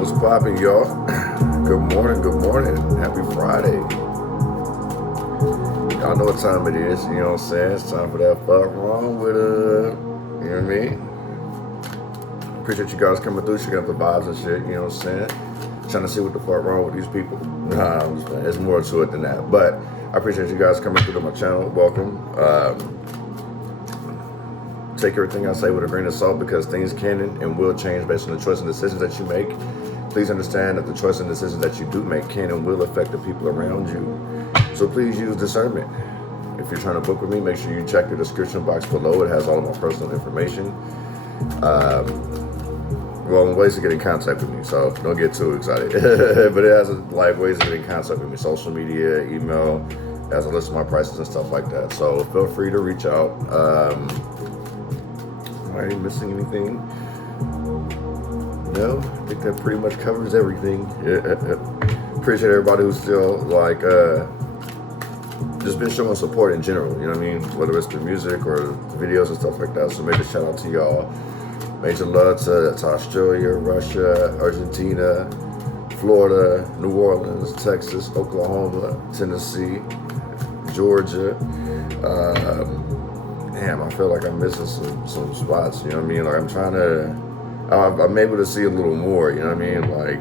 What's poppin', y'all? Good morning. Happy Friday. Y'all know what time it is, you know what I'm saying? It's time for that fuck wrong with you know what I mean? Appreciate you guys coming through, checking out the vibes and shit, you know what I'm saying? Trying to see what the fuck wrong with these people. Nah, I'm just playing. There's more to it than that. But I appreciate you guys coming through to my channel. Welcome. Take everything I say with a grain of salt because things can and will change based on the choice and decisions that you make. Please understand that the choice and decisions that you do make can and will affect the people around you. So please use discernment. If you're trying to book with me, make sure you check the description box below. It has all of my personal information. Well, ways to get in contact with me, so don't get too excited. But it has like ways to get in contact with me: social media, email, has a list of my prices and stuff like that. So feel free to reach out. Am I missing anything? No, I think that pretty much covers everything. Appreciate everybody who's still like just been showing support in general, you know what I mean? Whether it's the music or videos and stuff like that. So major shout out to y'all. Major love to Australia, Russia, Argentina, Florida, New Orleans, Texas, Oklahoma, Tennessee, Georgia. Damn, I feel like I'm missing some spots, you know what I mean? Like I'm able to see a little more, you know what I mean? Like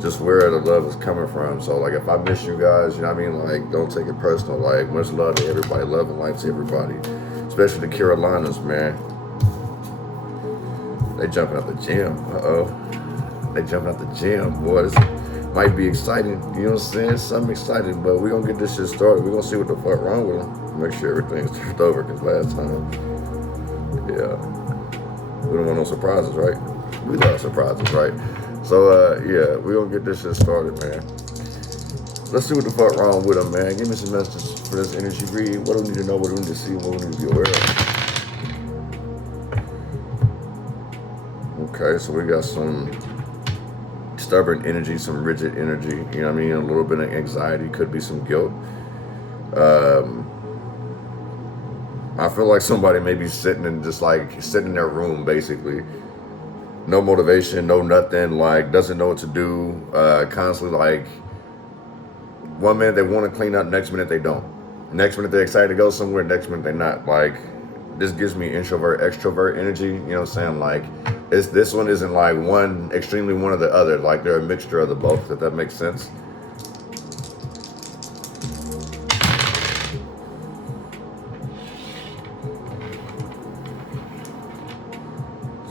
just where the love is coming from. So like if I miss you guys, you know what I mean? Like don't take it personal. Like much love to everybody, love and light to everybody, especially the Carolinas, man. They jumping out the gym. They jumping out the gym, boys. Might be exciting, you know what I'm saying? Something exciting, but we're gonna get this shit started. We're gonna see what the fuck wrong with them. Make sure everything's turned over, because last time, yeah. We don't want no surprises, right? We love surprises, right? So, yeah, we're gonna get this shit started, man. Let's see what the fuck wrong with them, man. Give me some messages for this energy read. What do we need to know, what do we need to see, what do we need to be aware of? Okay, so we got some stubborn energy, some rigid energy, you know what I mean? A little bit of anxiety, could be some guilt. I feel like somebody may be sitting in their room, basically. No motivation, no nothing, like doesn't know what to do, constantly like, one minute they want to clean up, next minute they don't. Next minute they're excited to go somewhere, next minute they're not. Like, this gives me introvert, extrovert energy, you know what I'm saying? Like, this one isn't like one, extremely one or the other. Like, they're a mixture of the both, if that makes sense.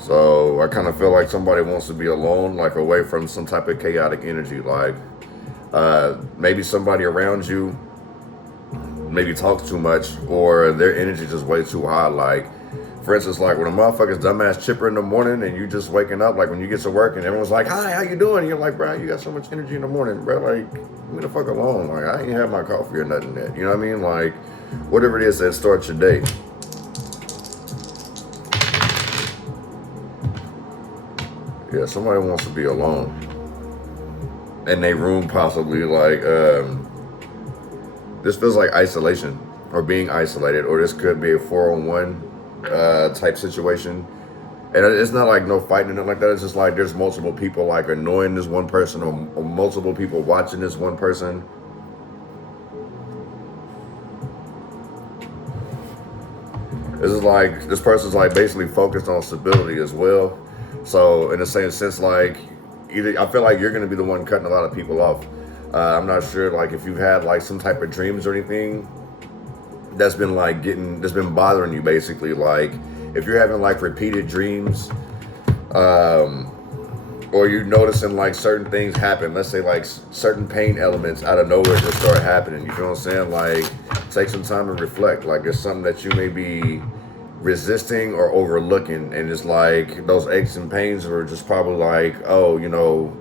So I kind of feel like somebody wants to be alone, like away from some type of chaotic energy. Like maybe somebody around you maybe talks too much, or their energy just way too high. Like, for instance, like when a motherfucker's dumbass chipper in the morning and you just waking up, like when you get to work and everyone's like, hi, how you doing? And you're like, bro, you got so much energy in the morning, bro. Like, leave me the fuck alone. Like, I ain't have my coffee or nothing yet. You know what I mean? Like, whatever it is that starts your day. Yeah, somebody wants to be alone. In their room, possibly, like, this feels like isolation, or being isolated, or this could be a 4-on-1 type situation. And it's not like no fighting or nothing like that. It's just like there's multiple people like annoying this one person, or multiple people watching this one person. This is like, this person's like basically focused on stability as well. So in the same sense, like, either I feel like you're going to be the one cutting a lot of people off. I'm not sure, like, if you've had like some type of dreams or anything that's been like that's been bothering you, basically. Like, if you're having like repeated dreams, or you're noticing like certain things happen, let's say like certain pain elements out of nowhere just start happening, you feel what I'm saying? Like, take some time to reflect. Like, it's something that you may be resisting or overlooking, and it's like those aches and pains are just probably like, oh, you know,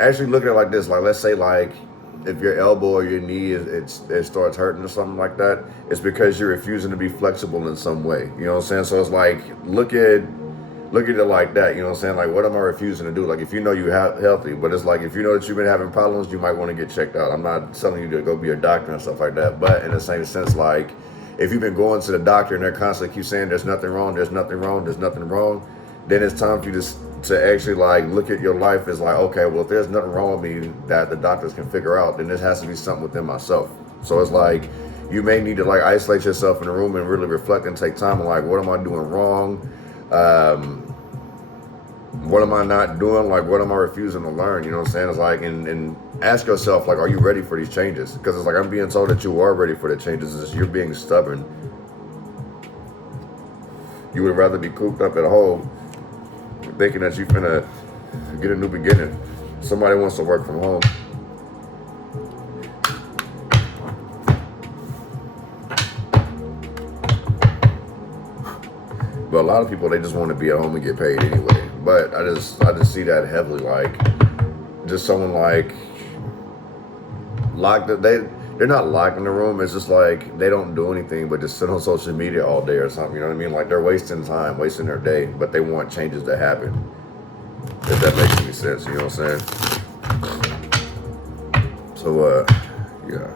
actually look at it like this. Like, let's say like if your elbow or your knee it starts hurting or something like that, it's because you're refusing to be flexible in some way, you know what I'm saying? So it's like, look at it like that, you know what I'm saying? Like, what am I refusing to do? Like, if you know you're healthy, but it's like, if you know that you've been having problems, you might want to get checked out. I'm not telling you to go be a doctor and stuff like that, but in the same sense, like, if you've been going to the doctor and they're constantly keep saying there's nothing wrong, then it's time for you to to actually like look at your life as like, okay, well, if there's nothing wrong with me that the doctors can figure out, then this has to be something within myself. So it's like, you may need to like isolate yourself in the room and really reflect and take time on like, what am I doing wrong? What am I not doing? Like, what am I refusing to learn? You know what I'm saying? It's like, and ask yourself, like, are you ready for these changes? Because it's like, I'm being told that you are ready for the changes. It's just you're being stubborn. You would rather be cooped up at home thinking that you're finna get a new beginning. Somebody wants to work from home. But a lot of people, they just want to be at home and get paid anyway. But I just see that heavily, like just someone like locked. They're not locked in the room. It's just like they don't do anything but just sit on social media all day or something. You know what I mean? Like they're wasting time, wasting their day, but they want changes to happen. If that makes any sense, you know what I'm saying? So yeah.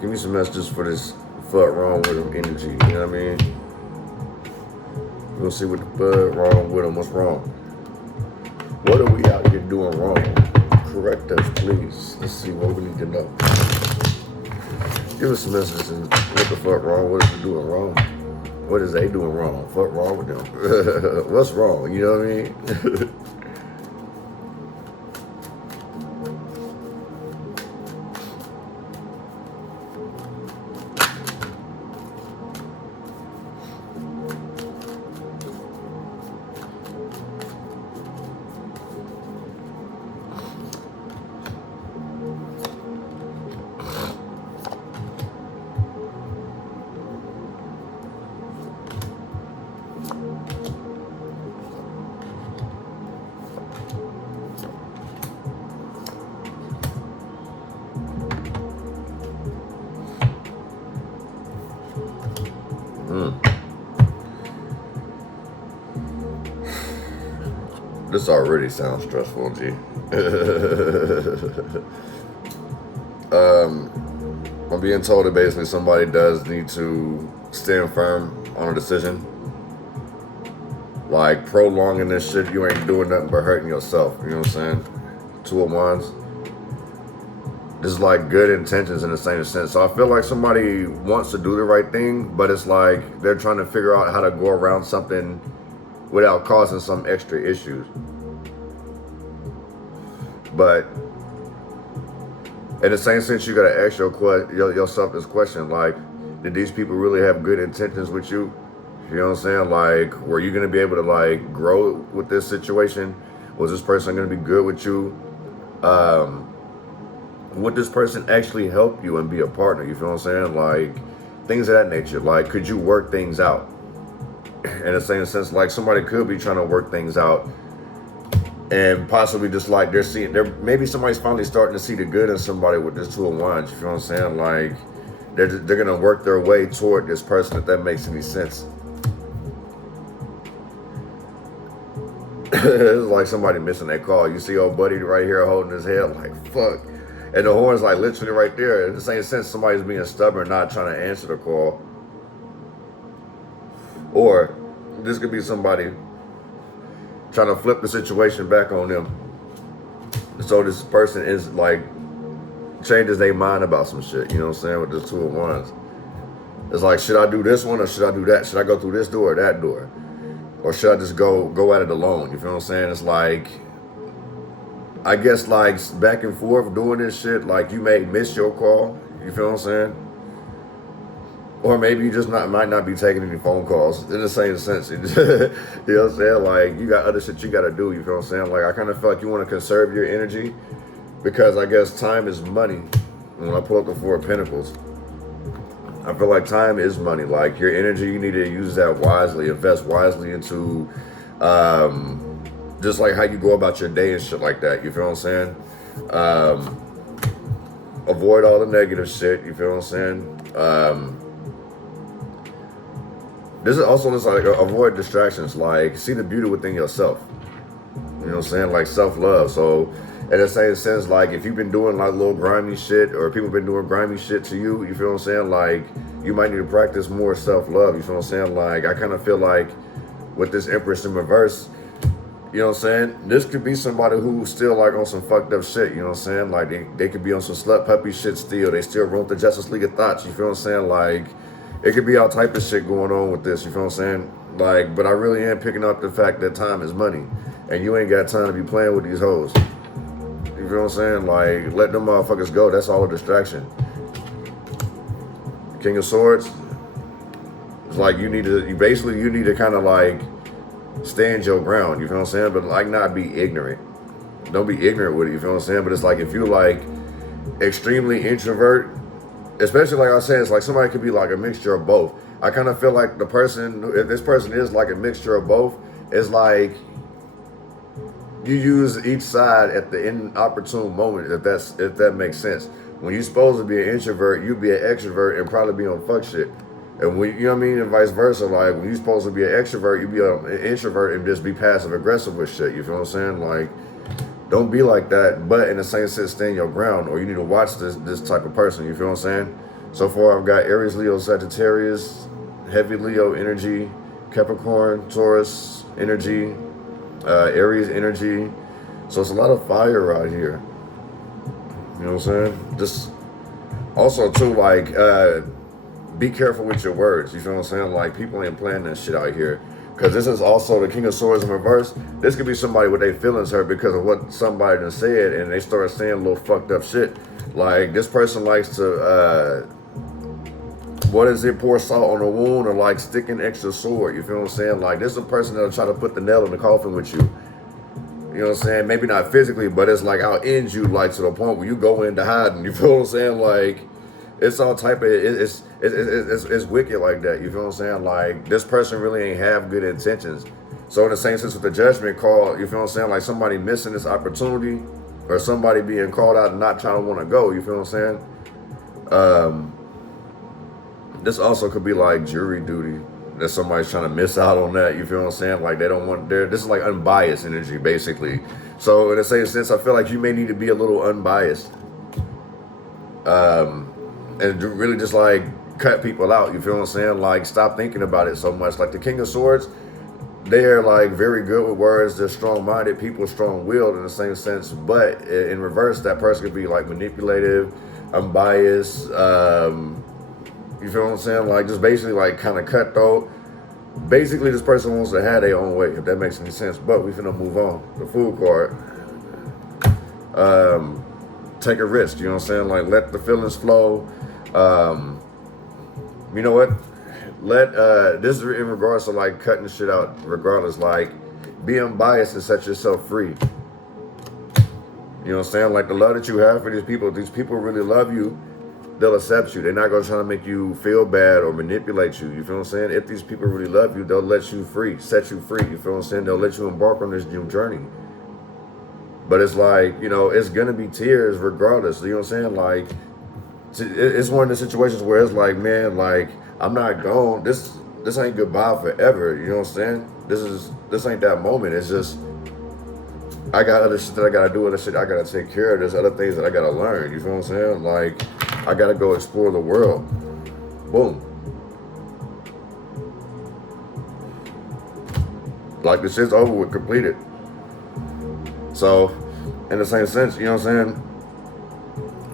Give me some messages for this fuck wrong with them energy. You know what I mean? We'll see what the fuck wrong with them. What's wrong? What are we out here doing wrong? Correct us, please. Let's see what we need to know. Give us some messages and what the fuck wrong? What is they doing wrong? What is they doing wrong? Fuck wrong with them? What's wrong? You know what I mean? This already sounds stressful, G. I'm being told that basically somebody does need to stand firm on a decision. Like prolonging this shit, you ain't doing nothing but hurting yourself. You know what I'm saying? Two of Wands. This is like good intentions in the same sense. So I feel like somebody wants to do the right thing, but it's like they're trying to figure out how to go around something without causing some extra issues. But in the same sense, you gotta ask yourself this question, like, did these people really have good intentions with you? You know what I'm saying? Like, were you gonna be able to like grow with this situation? Was this person gonna be good with you? Would this person actually help you and be a partner? You feel what I'm saying? Like, things of that nature. Like, could you work things out? In the same sense, like somebody could be trying to work things out and possibly just like maybe somebody's finally starting to see the good in somebody with this Two of Wands. You feel what I'm saying? Like they're gonna work their way toward this person, if that makes any sense. It's like somebody missing their call. You see old buddy right here holding his head like fuck, and the horn's like literally right there. In the same sense, somebody's being stubborn, not trying to answer the call. Or this could be somebody trying to flip the situation back on them. So this person is like, changes their mind about some shit. You know what I'm saying? With this Two of Wands. It's like, should I do this one or should I do that? Should I go through this door or that door? Or should I just go at it alone? You feel what I'm saying? It's like, I guess like back and forth doing this shit, like you may miss your call. You feel what I'm saying? Or maybe you just might not be taking any phone calls in the same sense. You know what I'm saying? Like, you got other shit you got to do. You feel what I'm saying? Like, I kind of feel like you want to conserve your energy because I guess time is money. When I pull up the Four of Pentacles, I feel like time is money. Like, your energy, you need to use that wisely. Invest wisely into just like how you go about your day and shit like that. You feel what I'm saying? Avoid all the negative shit. You feel what I'm saying? This is also just like avoid distractions. Like, see the beauty within yourself. You know what I'm saying? Like self-love. So in the same sense, like if you've been doing like little grimy shit or people been doing grimy shit to you, you feel what I'm saying? Like you might need to practice more self-love. You feel what I'm saying? Like I kind of feel like with this Empress in reverse, you know what I'm saying? This could be somebody who's still like on some fucked up shit, you know what I'm saying? Like they could be on some slut puppy shit still. They still roam the Justice League of Thoughts, you feel what I'm saying? Like, it could be all type of shit going on with this, you feel what I'm saying? Like, but I really am picking up the fact that time is money. And you ain't got time to be playing with these hoes. You feel what I'm saying? Like, let them motherfuckers go. That's all a distraction. King of Swords. It's like you need to kind of like stand your ground, you feel what I'm saying? But like not be ignorant. Don't be ignorant with it, you feel what I'm saying? But it's like if you like extremely introvert, especially like I said, it's like somebody could be like a mixture of both. I kind of feel like the person, if this person is like a mixture of both, it's like you use each side at the inopportune moment, if that makes sense. When you're supposed to be an introvert, you be an extrovert and probably be on fuck shit. And when, you know what I mean, and vice versa. Like when you're supposed to be an extrovert, you be an introvert and just be passive aggressive with shit. You feel what I'm saying? Like, don't be like that. But in the same sense, stand your ground, or you need to watch this type of person. You feel what I'm saying? So far, I've got Aries, Leo, Sagittarius, heavy Leo energy, Capricorn, Taurus energy, Aries energy. So it's a lot of fire out here. You know what I'm saying? Just also too, like, be careful with your words. You feel what I'm saying? Like, people ain't playing that shit out here. Because this is also the King of Swords in reverse. This could be somebody with their feelings hurt because of what somebody done said, and they start saying a little fucked up shit. Like, this person likes to, what is it, pour salt on a wound, or like stick an extra sword. You feel what I'm saying? Like, this is a person that'll try to put the nail in the coffin with you. You know what I'm saying? Maybe not physically, but it's like I'll end you like to the point where you go into hiding. You feel what I'm saying? Like, it's all type of, it's wicked like that. You feel what I'm saying? Like, this person really ain't have good intentions. So in the same sense with the judgment call, you feel what I'm saying? Like somebody missing this opportunity, or somebody being called out and not trying to want to go. You feel what I'm saying? This also could be like jury duty, that somebody's trying to miss out on that. You feel what I'm saying? Like they don't want this is like unbiased energy basically. So in the same sense, I feel like you may need to be a little unbiased. And really just like cut people out. You feel what I'm saying? Like stop thinking about it so much. Like the King of Swords, they're like very good with words. They're strong-minded people, strong-willed in the same sense. But in reverse, that person could be like manipulative, unbiased. You feel what I'm saying? Like just basically like kind of cutthroat. Basically, this person wants to have their own way, if that makes any sense. But we finna move on. The Fool card. Take a risk. You know what I'm saying? Like let the feelings flow. You know what? This is in regards to like cutting shit out. Regardless, like be unbiased and set yourself free. You know what I'm saying? Like the love that you have for these people really love you. They'll accept you. They're not gonna try to make you feel bad or manipulate you. You feel what I'm saying? If these people really love you, they'll let you free, set you free. You feel what I'm saying? They'll let you embark on this new journey. But it's like, you know, it's gonna be tears regardless. You know what I'm saying? Like, it's one of the situations where it's like, man, like I'm not gone. This ain't goodbye forever. You know what I'm saying? This ain't that moment. It's just I got other shit that I gotta do, other shit I gotta take care of. There's other things that I gotta learn. You feel what I'm saying? Like I gotta go explore the world. Boom. Like the shit's over with, completed. So, in the same sense, you know what I'm saying?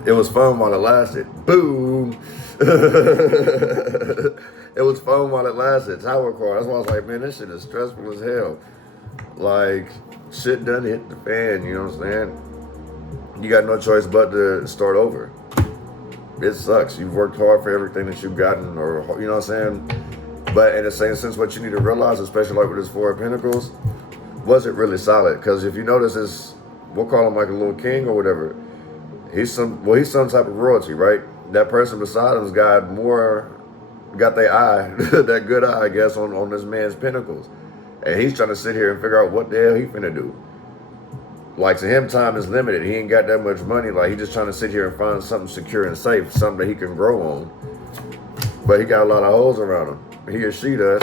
It was fun while it lasted. Boom. It was fun while it lasted. Tower card. That's why I was like, man, this shit is stressful as hell. Like, shit done hit the fan, you know what I'm saying? You got no choice but to start over. It sucks. You've worked hard for everything that you've gotten, or, you know what I'm saying? But in the same sense, what you need to realize, especially like with this Four of Pentacles, wasn't really solid. Because if you notice this, we'll call him like a little king or whatever. He's some type of royalty, right? That person beside him's got their eye, that good eye, I guess, on this man's pentacles. And he's trying to sit here and figure out what the hell he finna do. Like, to him, time is limited. He ain't got that much money. Like, he's just trying to sit here and find something secure and safe, something that he can grow on. But he got a lot of holes around him. He or she does.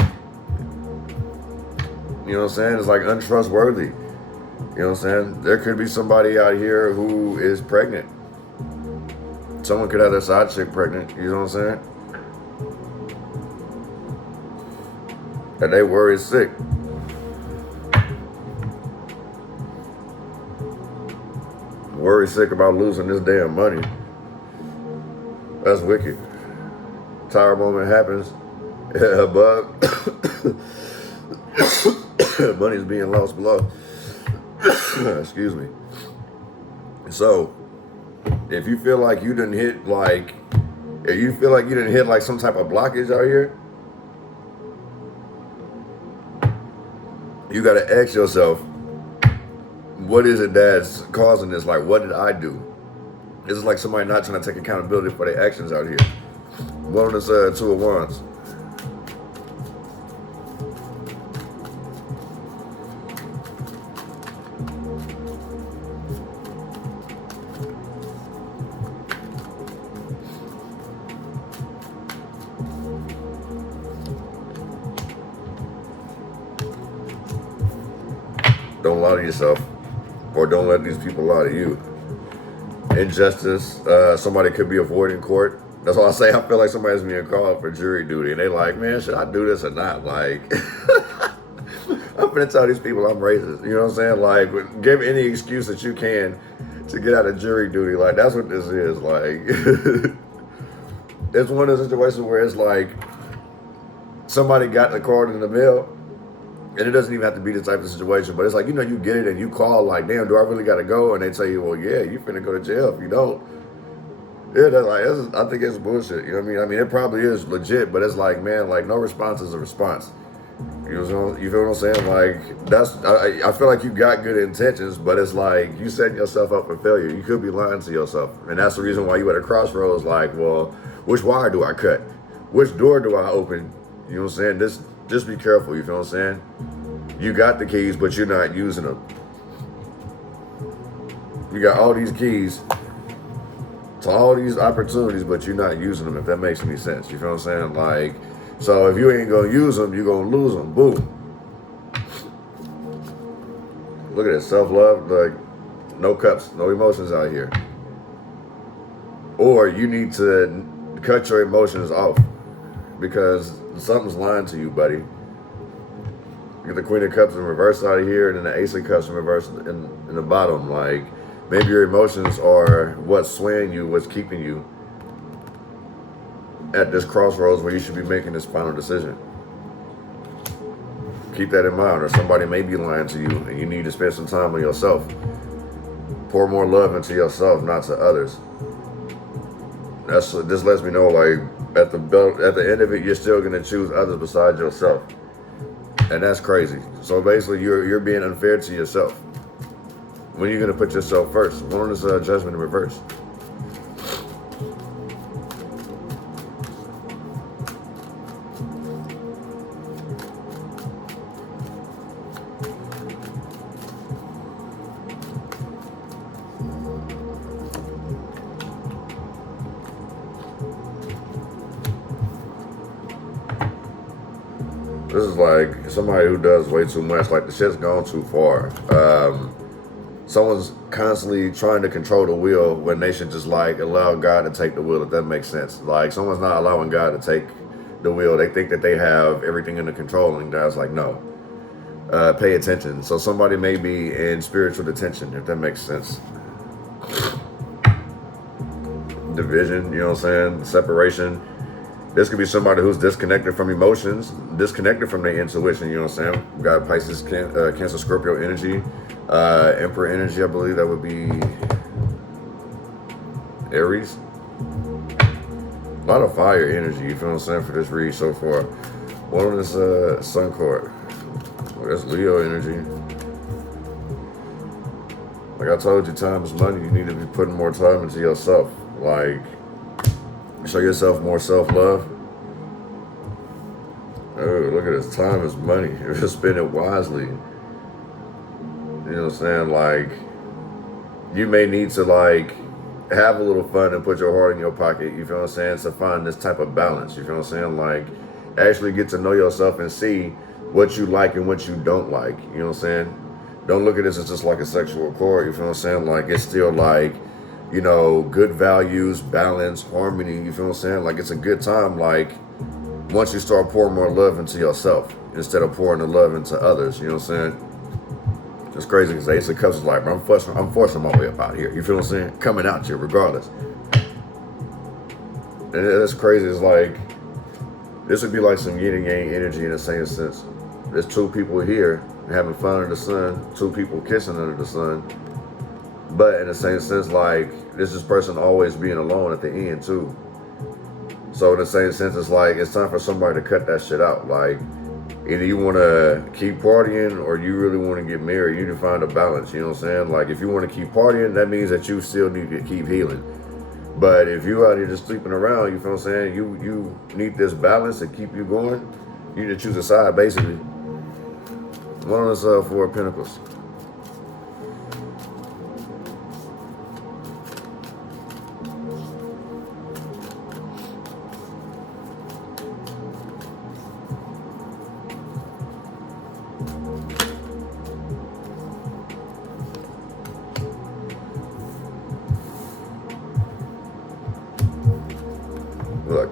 You know what I'm saying? It's like untrustworthy. You know what I'm saying? There could be somebody out here who is pregnant. Someone could have their side chick pregnant. You know what I'm saying? And they worry sick. worry sick about losing this damn money. That's wicked. Tower moment happens. Above. Money's being lost below. Excuse me. So, if you feel like you didn't hit like, some type of blockage out here, you gotta ask yourself, what is it that's causing this? Like, what did I do? This is like somebody not trying to take accountability for their actions out here. One of this Two of Wands. Don't lie to yourself, or don't let these people lie to you. Injustice, somebody could be avoiding court. That's all I say. I feel like somebody's being called for jury duty, and they like, man, should I do this or not? Like, I'm gonna tell these people I'm racist. You know what I'm saying? Like, give any excuse that you can to get out of jury duty. Like, that's what this is. Like, it's one of those situations where it's like somebody got the card in the mail. And it doesn't even have to be this type of situation, but it's like, you know, you get it and you call like, damn, do I really got to go? And they tell you, well, yeah, you finna go to jail if you don't. Yeah, that's like, I think it's bullshit. You know what I mean? I mean, it probably is legit, but it's like, man, like no response is a response. You feel what I'm saying? Like, I feel like you got good intentions, but it's like you setting yourself up for failure. You could be lying to yourself. And that's the reason why you at a crossroads, like, well, which wire do I cut? Which door do I open? You know what I'm saying? Just be careful, you feel what I'm saying? You got the keys, but you're not using them. You got all these keys to all these opportunities, but you're not using them, if that makes any sense. You feel what I'm saying? Like, so if you ain't gonna use them, you're gonna lose them. Boom. Look at it, self-love, like, no cups, no emotions out here. Or you need to cut your emotions off because something's lying to you, buddy. You get the Queen of Cups in reverse out of here, and then the Ace of Cups in reverse in the bottom. Like, maybe your emotions are what's swaying you, what's keeping you at this crossroads where you should be making this final decision. Keep that in mind, or somebody may be lying to you, and you need to spend some time on yourself. Pour more love into yourself, not to others. This lets me know, like, at the end of it, you're still gonna choose others besides yourself, and that's crazy. So basically, you're being unfair to yourself. When you're gonna put yourself first? One is judgment in reverse. This is like somebody who does way too much. Like, the shit's gone too far. Someone's constantly trying to control the wheel when they should just like allow God to take the wheel, if that makes sense. Like, someone's not allowing God to take the wheel. They think that they have everything under control, and God's like, no. Pay attention. So somebody may be in spiritual detention, if that makes sense. Division, you know what I'm saying? Separation. This could be somebody who's disconnected from emotions, disconnected from their intuition, you know what I'm saying? We got Pisces, Cancer, Scorpio energy, Emperor energy, I believe that would be Aries. A lot of fire energy, you feel what I'm saying, for this read so far. One of this Sun card. Oh, that's Leo energy. Like I told you, time is money. You need to be putting more time into yourself. Like, show yourself more self-love. Oh, look at this. Time is money. Just spend it wisely. You know what I'm saying? Like, you may need to, like, have a little fun and put your heart in your pocket. You feel what I'm saying? To find this type of balance. You feel what I'm saying? Like, actually get to know yourself and see what you like and what you don't like. You know what I'm saying? Don't look at this as just like a sexual accord. You feel what I'm saying? Like, it's still like, you know, good values, balance, harmony, you feel what I'm saying? Like, it's a good time, like, once you start pouring more love into yourself, instead of pouring the love into others, you know what I'm saying? It's crazy because the Ace of Cups is like, bro, I'm forcing my way up out here. You feel what I'm saying? Coming out here regardless. And that's crazy. It's like, this would be like some yin and yang energy in the same sense. There's two people here having fun under the sun, two people kissing under the sun. But in the same sense, like, this person always being alone at the end too. So in the same sense, it's like, it's time for somebody to cut that shit out. Like, either you want to keep partying or you really want to get married. You need to find a balance, you know what I'm saying? Like, if you want to keep partying, that means that you still need to keep healing. But if you out here just sleeping around, you feel what I'm saying? You need this balance to keep you going. You need to choose a side, basically. One of those 4 of Pentacles. Look,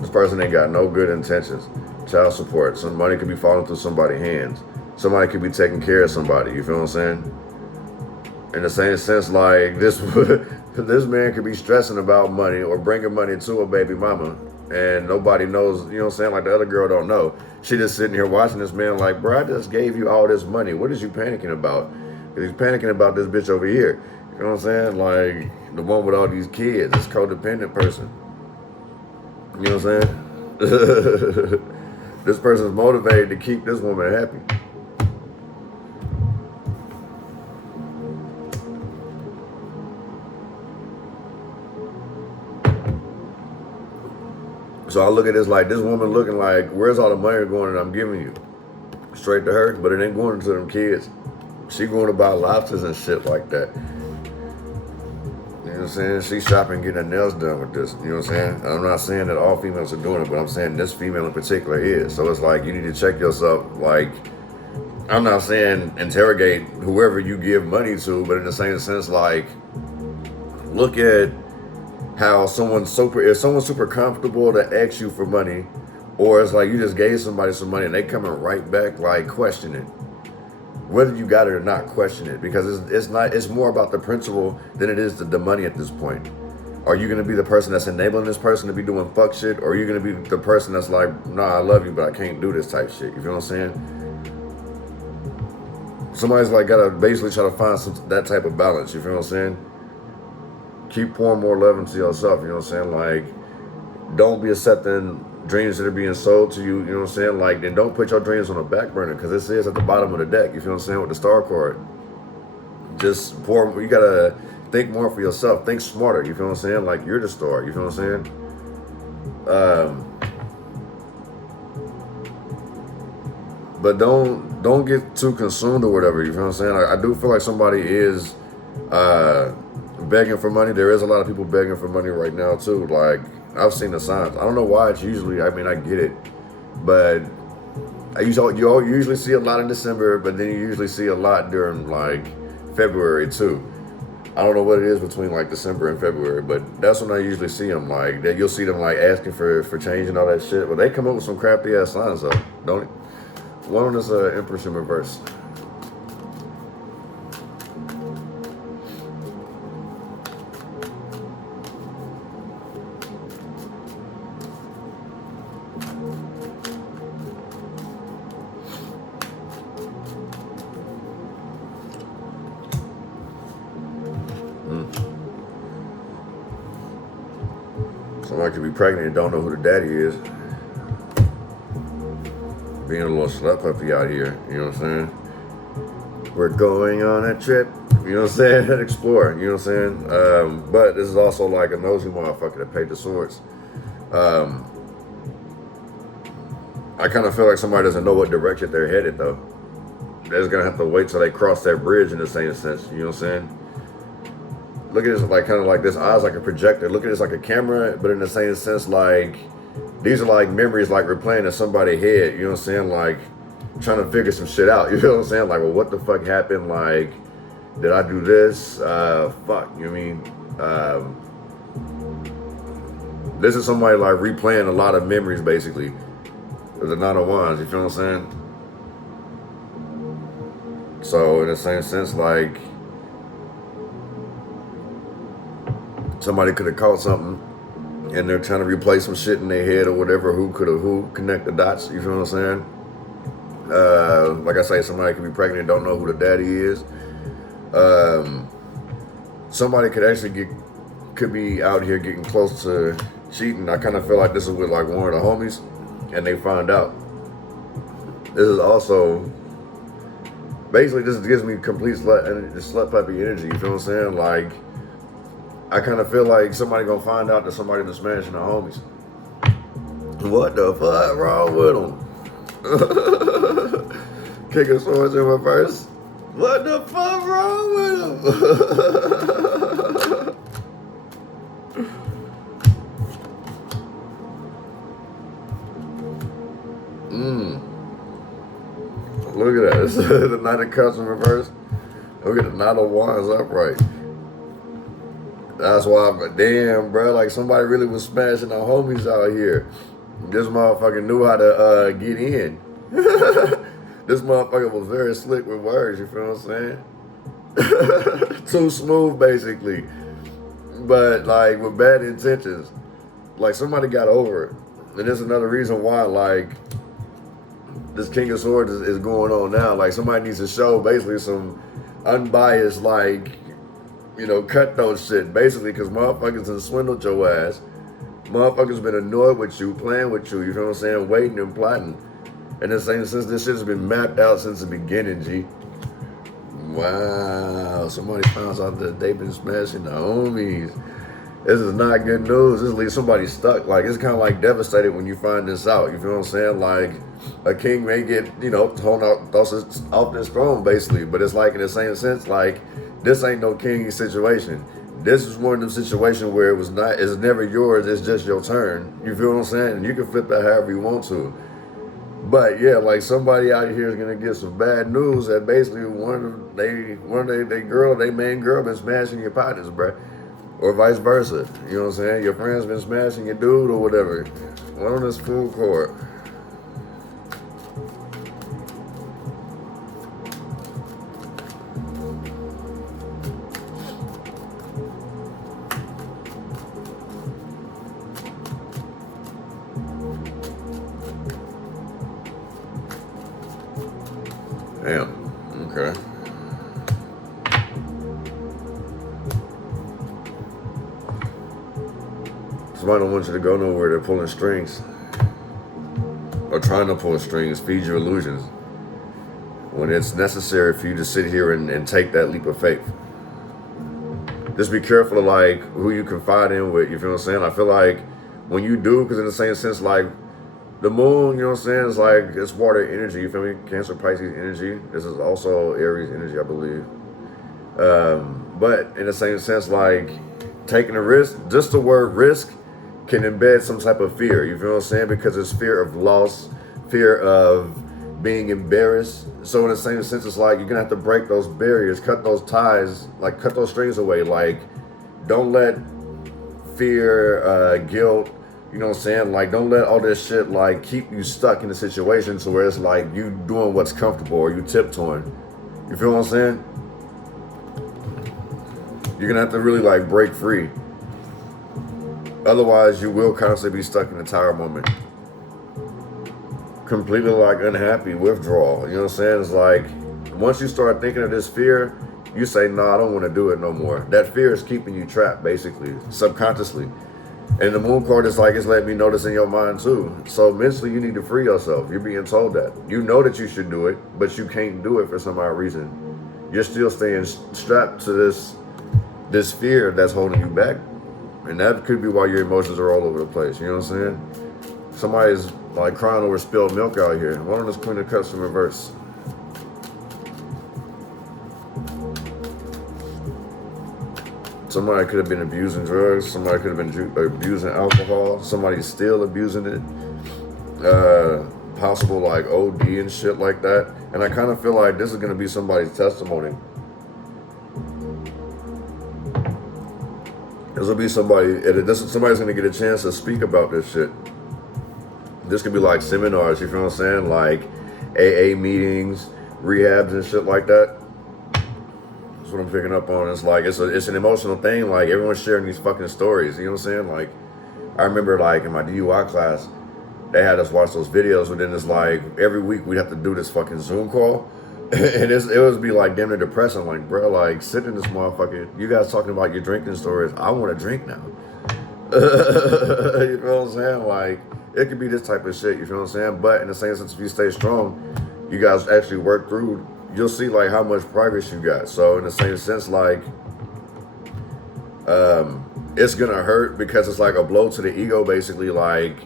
this person ain't got no good intentions. Child support. Some money could be falling through somebody's hands. Somebody could be taking care of somebody. You feel what I'm saying? In the same sense, like, this man could be stressing about money or bringing money to a baby mama, and nobody knows, you know what I'm saying? Like, the other girl don't know. She just sitting here watching this man like, bro, I just gave you all this money. What is you panicking about? Because he's panicking about this bitch over here. You know what I'm saying? Like, the one with all these kids, this codependent person. You know what I'm saying? This person's motivated to keep this woman happy. So I look at this like, this woman looking like, where's all the money going that I'm giving you? Straight to her, but it ain't going to them kids. She going to buy lobsters and shit like that. You know what I'm saying? She's shopping, getting her nails done with this. You know what I'm saying? I'm not saying that all females are doing it, but I'm saying this female in particular is. So it's like, you need to check yourself. Like, I'm not saying interrogate whoever you give money to, but in the same sense, like, look at how if someone's super comfortable to ask you for money, or it's like you just gave somebody some money and they coming right back, like, question it. Whether you got it or not, question it, because it's more about the principle than it is the money at this point. Are you gonna be the person that's enabling this person to be doing fuck shit, or are you gonna be the person that's like, nah, I love you, but I can't do this type shit? You feel what I'm saying? Somebody's like gotta basically try to find that type of balance. You feel what I'm saying? Keep pouring more love into yourself. You know what I'm saying? Like, don't be accepting dreams that are being sold to you, you know what I'm saying? Like, then don't put your dreams on the back burner, because it says at the bottom of the deck, you feel what I'm saying, with the star card. Just pour, you gotta think more for yourself, think smarter, you feel what I'm saying? Like, you're the star, you feel what I'm saying? But don't get too consumed or whatever, you feel what I'm saying? I do feel like somebody is begging for money. There is a lot of people begging for money right now too. Like, I've seen the signs. I don't know why it's usually, I mean, I get it, but you usually see a lot in December, but then you usually see a lot during like February too. I don't know what it is between like December and February, but that's when I usually see them. Like, you'll see them like asking for change and all that shit. But they come up with some crafty ass signs though, don't it? One on this Empress in reverse. Somebody could be pregnant and don't know who the daddy is. Being a little slut puppy out here, you know what I'm saying? We're going on a trip, you know what I'm saying? Explore, you know what I'm saying? But this is also like a nosy motherfucker that paid the swords. I kind of feel like somebody doesn't know what direction they're headed though. They're just gonna have to wait till they cross that bridge in the same sense, you know what I'm saying? Look at this like kind of like this eye's like a projector. Look at this like a camera, but in the same sense, like these are like memories like replaying in somebody's head, you know what I'm saying? Like trying to figure some shit out, you know what I'm saying? Like, well, what the fuck happened? Like, did I do this? Fuck, you know what I mean? This is somebody like replaying a lot of memories basically. The Nine of Wands, you feel what I'm saying? So in the same sense, like, somebody could have caught something and they're trying to replace some shit in their head or whatever. Who connect the dots? You feel what I'm saying? Like I say, somebody could be pregnant and don't know who the daddy is. Somebody could be out here getting close to cheating. I kind of feel like this is with like one of the homies, and they find out. This is also basically, this gives me complete slut puppy energy. You feel what I'm saying? Like, I kind of feel like somebody gonna find out that somebody been smashing the homies. What the fuck wrong with them? Kicking swords in reverse. What the fuck wrong with them? Look at that. The Knight of Cups in reverse. Look at the Knight of Wands upright. That's why, but damn, bro, like somebody really was smashing the homies out here. This motherfucker knew how to get in. This motherfucker was very slick with words, you feel what I'm saying? Too smooth, basically. But, like, with bad intentions. Like, somebody got over it. And there's another reason why, like, this King of Swords is going on now. Like, somebody needs to show, basically, some unbiased, like, you know, cutthroat shit. Basically, because motherfuckers done swindled your ass. Motherfuckers been annoyed with you, playing with you, you feel what I'm saying? Waiting and plotting. And the same since this shit's been mapped out since the beginning, G. Wow, somebody found out that they've been smashing the homies. This is not good news. This leaves somebody stuck. Like, it's kind of like devastated when you find this out. You feel what I'm saying? Like, a king may get, you know, thrown out off this throne, basically. But it's like, in the same sense, like, this ain't no king situation. This is one of them situations where it's never yours, it's just your turn. You feel what I'm saying? And you can flip that however you want to. But yeah, like somebody out here is gonna get some bad news that basically one of they main girl been smashing your partners, bruh. Or vice versa. You know what I'm saying? Your friend's been smashing your dude or whatever. One on this full court. Damn. Okay. Somebody don't want you to go nowhere. They're pulling strings. Or trying to pull strings, feed your illusions. When it's necessary for you to sit here and take that leap of faith. Just be careful of like who you confide in with, you feel what I'm saying? I feel like when you do, because in the same sense, like the moon, you know what I'm saying, is like, it's water energy, you feel me? Cancer, Pisces energy. This is also Aries energy, I believe. But in the same sense, like taking a risk, just the word risk can embed some type of fear, you feel what I'm saying? Because it's fear of loss, fear of being embarrassed. So in the same sense, it's like you're gonna have to break those barriers, cut those ties, like cut those strings away. Like, don't let fear, guilt, you know what I'm saying? Like, don't let all this shit like keep you stuck in a situation to where it's like you doing what's comfortable or you tiptoeing. You feel what I'm saying? You're gonna have to really like break free. Otherwise, you will constantly be stuck in the tower moment. Completely like unhappy, withdrawal. You know what I'm saying? It's like, once you start thinking of this fear, you say, no, I don't want to do it no more. That fear is keeping you trapped, basically, subconsciously. And the moon card is like, it's letting me know this in your mind too. So mentally, you need to free yourself. You're being told that. You know that you should do it, but you can't do it for some odd reason. You're still staying strapped to this fear that's holding you back. And that could be why your emotions are all over the place. You know what I'm saying? Somebody's like crying over spilled milk out here. One of this Queen of Cups in reverse. Somebody could have been abusing drugs. Somebody could have been abusing alcohol. Somebody's still abusing it. Possible like OD and shit like that. And I kind of feel like this is going to be somebody's testimony. This will be somebody's going to get a chance to speak about this shit. This could be like seminars, you feel what I'm saying? Like AA meetings, rehabs and shit like that. That's what I'm picking up on. It's like, it's an emotional thing. Like, everyone's sharing these fucking stories. You know what I'm saying? Like, I remember, like, in my DUI class, they had us watch those videos, but then it's like, every week we'd have to do this fucking Zoom call. And it would be like damn near depressing. Like, bro, like, sit in this motherfucker. You guys talking about your drinking stories. I want to drink now. You feel what I'm saying? Like, it could be this type of shit. You feel what I'm saying? But in the same sense, if you stay strong, you guys actually work through, you'll see like how much progress you got. So in the same sense, like, it's gonna hurt because it's like a blow to the ego, basically. Like,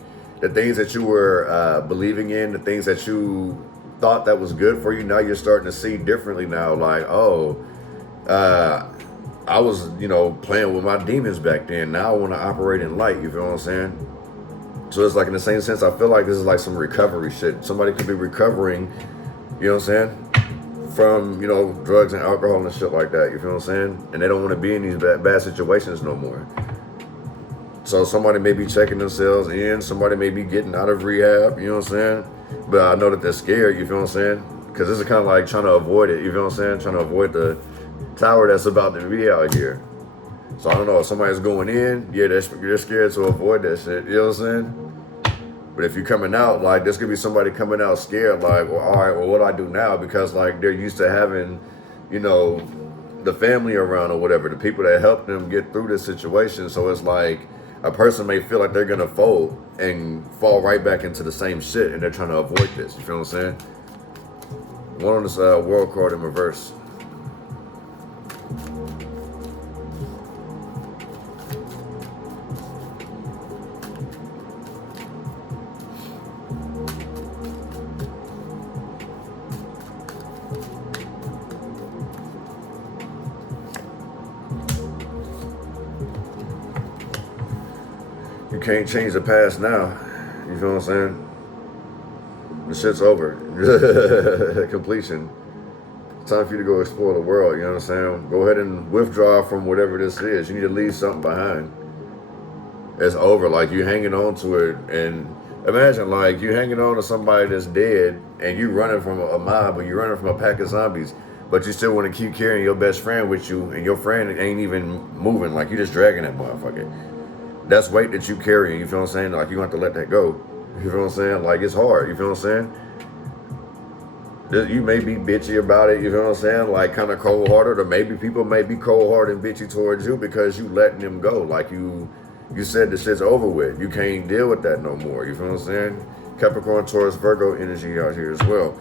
the things that you were believing in, the things that you thought that was good for you, now you're starting to see differently now. Like, oh, I was, you know, playing with my demons back then. Now I want to operate in light. You feel what I'm saying? So it's like, in the same sense, I feel like this is like some recovery shit. Somebody could be recovering, you know what I'm saying, from, you know, drugs and alcohol and shit like that. You feel what I'm saying? And they don't want to be in these bad situations no more. So somebody may be checking themselves in. Somebody may be getting out of rehab. You know what I'm saying? But I know that they're scared. You feel what I'm saying? Because this is kind of like trying to avoid it. You feel what I'm saying? Trying to avoid the tower that's about to be out here. So I don't know, if somebody's going in, yeah, they're scared to avoid that shit. You know what I'm saying? But if you're coming out, like, this could be somebody coming out scared, like, well, all right, well, what do I do now? Because, like, they're used to having, you know, the family around or whatever, the people that help them get through this situation. So it's like, a person may feel like they're gonna fold and fall right back into the same shit, and they're trying to avoid this. You feel what I'm saying? One on this world card in reverse. You can't change the past now. You feel what I'm saying? The shit's over. Completion. It's time for you to go explore the world, you know what I'm saying? Go ahead and withdraw from whatever this is. You need to leave something behind. It's over. Like, you hanging on to it. And imagine, like, you hanging on to somebody that's dead and you running from a mob, or you running from a pack of zombies, but you still want to keep carrying your best friend with you, and your friend ain't even moving. Like, you just dragging that motherfucker. That's weight that you carrying, you feel what I'm saying? Like, you have to let that go. You feel what I'm saying? Like, it's hard, you feel what I'm saying? You may be bitchy about it, you feel what I'm saying? Like, kind of cold-hearted, or maybe people may be cold-hearted and bitchy towards you because you letting them go. Like, you said the shit's over with. You can't deal with that no more, you feel what I'm saying? Capricorn, Taurus, Virgo energy out here as well.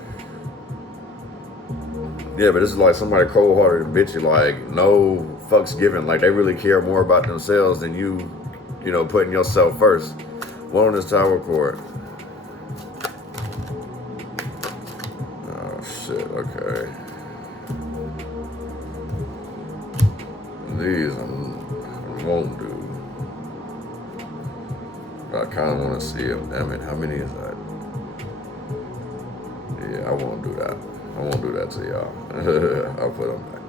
Yeah, but this is like somebody cold-hearted and bitchy, like, no fucks given. Like, they really care more about themselves than you know, putting yourself first. One on this tower cord. Oh, shit, okay. These I won't do. But I kind of want to see them. Damn it, how many is that? Yeah, I won't do that. I won't do that to y'all. I'll put them back.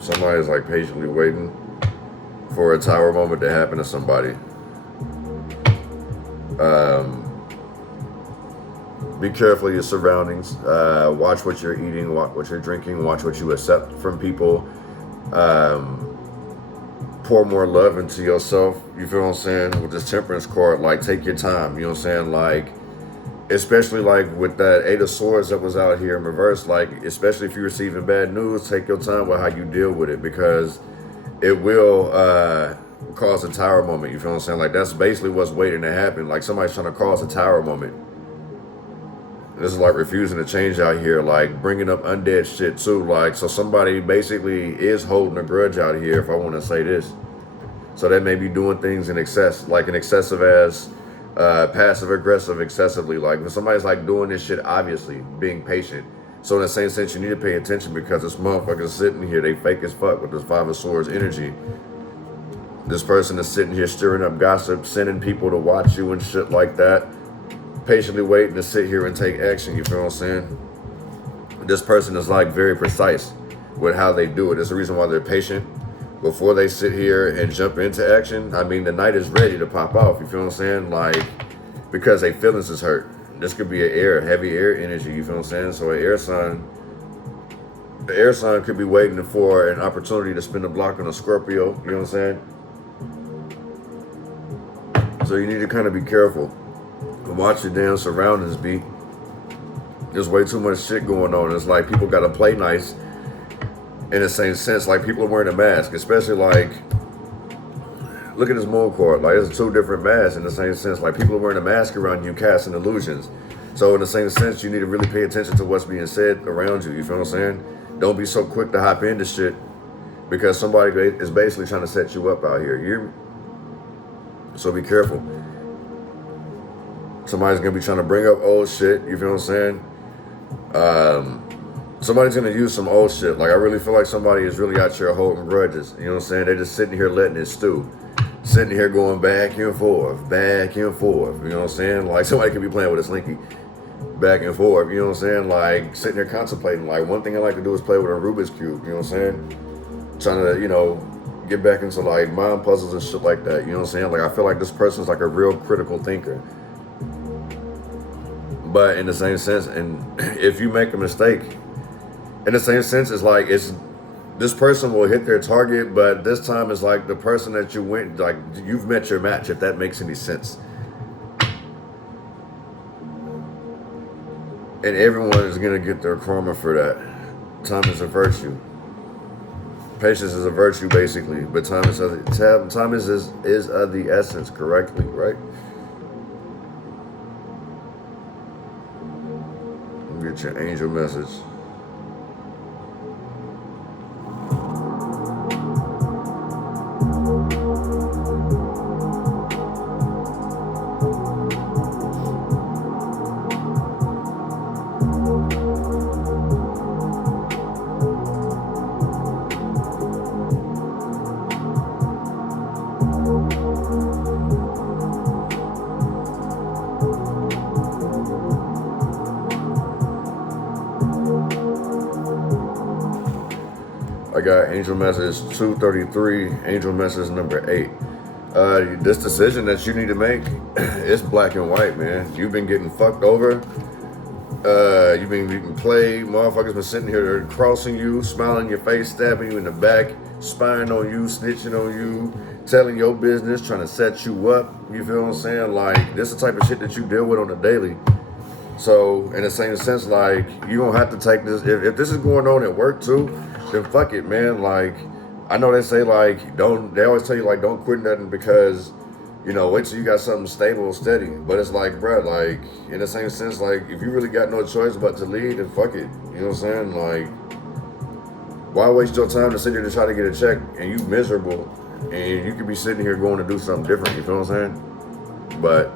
Somebody's like patiently waiting for a tower moment to happen to somebody. Be careful of your surroundings. Watch what you're eating, watch what you're drinking, watch what you accept from people. Pour more love into yourself. You feel what I'm saying? With this temperance card, like, take your time. You know what I'm saying? Like, especially like with that Eight of Swords that was out here in reverse, like, especially if you're receiving bad news, take your time with how you deal with it, because it will cause a tower moment. You feel what I'm saying? Like, that's basically what's waiting to happen. Like, somebody's trying to cause a tower moment. This is like refusing to change out here, like bringing up undead shit too. Like, so somebody basically is holding a grudge out here, if I want to say this. So they may be doing things in excess, like in excessive as passive aggressive excessively. Like, when somebody's like doing this shit, obviously being patient. So in the same sense, you need to pay attention, because this motherfucker's sitting here, they fake as fuck with this Five of Swords energy. This person is sitting here stirring up gossip, sending people to watch you and shit like that. Patiently waiting to sit here and take action, you feel what I'm saying? This person is like very precise with how they do it. There's a reason why they're patient. before they sit here and jump into action, I mean, the knight is ready to pop off. You feel what I'm saying? Like, because their feelings is hurt. This could be heavy air energy. You feel what I'm saying? So an air sign, the air sign could be waiting for an opportunity to spin the block on a Scorpio. You know what I'm saying? So you need to kind of be careful. Watch your damn surroundings, B. There's way too much shit going on. It's like people got to play nice in the same sense. Like people are wearing a mask, especially like, look at this moon card. Like there's two different masks in the same sense. Like people are wearing a mask around you, casting illusions. So in the same sense, you need to really pay attention to what's being said around you. You feel what I'm saying? Don't be so quick to hop into shit because somebody is basically trying to set you up out here. So be careful. Somebody's gonna be trying to bring up old shit. You feel what I'm saying? Somebody's gonna use some old shit. Like I really feel like somebody is really out here holding grudges. You know what I'm saying? They're just sitting here letting it stew. Sitting here going back and forth, back and forth. You know what I'm saying? Like somebody could be playing with a slinky. Back and forth, you know what I'm saying? Like sitting there contemplating. Like one thing I like to do is play with a Rubik's Cube, you know what I'm saying? Trying to, you know, get back into like mind puzzles and shit like that, you know what I'm saying? Like I feel like this person's like a real critical thinker. But in the same sense, and if you make a mistake, in the same sense, it's like this person will hit their target, but this time it's like the person that you went, like you've met your match, if that makes any sense. And everyone is gonna get their karma for that. Time is a virtue. Patience is a virtue, basically, but time is of the essence, correctly, right? Get your angel message. I got angel message 233, angel message number 8. This decision that you need to make, it's black and white, man. You've been getting fucked over. You've been getting played. Motherfuckers been sitting here crossing you, smiling in your face, stabbing you in the back, spying on you, snitching on you, telling your business, trying to set you up. You feel what I'm saying? Like, this is the type of shit that you deal with on a daily. So, in the same sense, like, you're going to have to take this. If this is going on at work, too, then fuck it, man. Like, I know they say, like, they always tell you, like, don't quit nothing because, you know, wait till you got something stable and steady. But it's like, bro, like, in the same sense, like, if you really got no choice but to lead, then fuck it. You know what I'm saying? Like, why waste your time to sit here to try to get a check and you miserable and you could be sitting here going to do something different, you feel what I'm saying? But,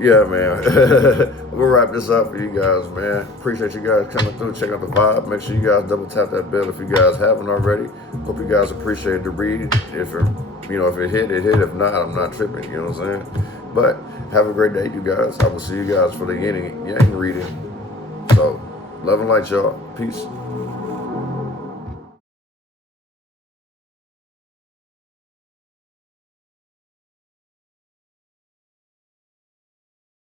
yeah, man. I'm gonna wrap this up for you guys, man. Appreciate you guys coming through, checking out the vibe. Make sure you guys double tap that bell if you guys haven't already. Hope you guys appreciate the read. If it hit, it hit. If not, I'm not tripping. You know what I'm saying? But have a great day, you guys. I will see you guys for the yang reading. So, love and light, y'all. Peace.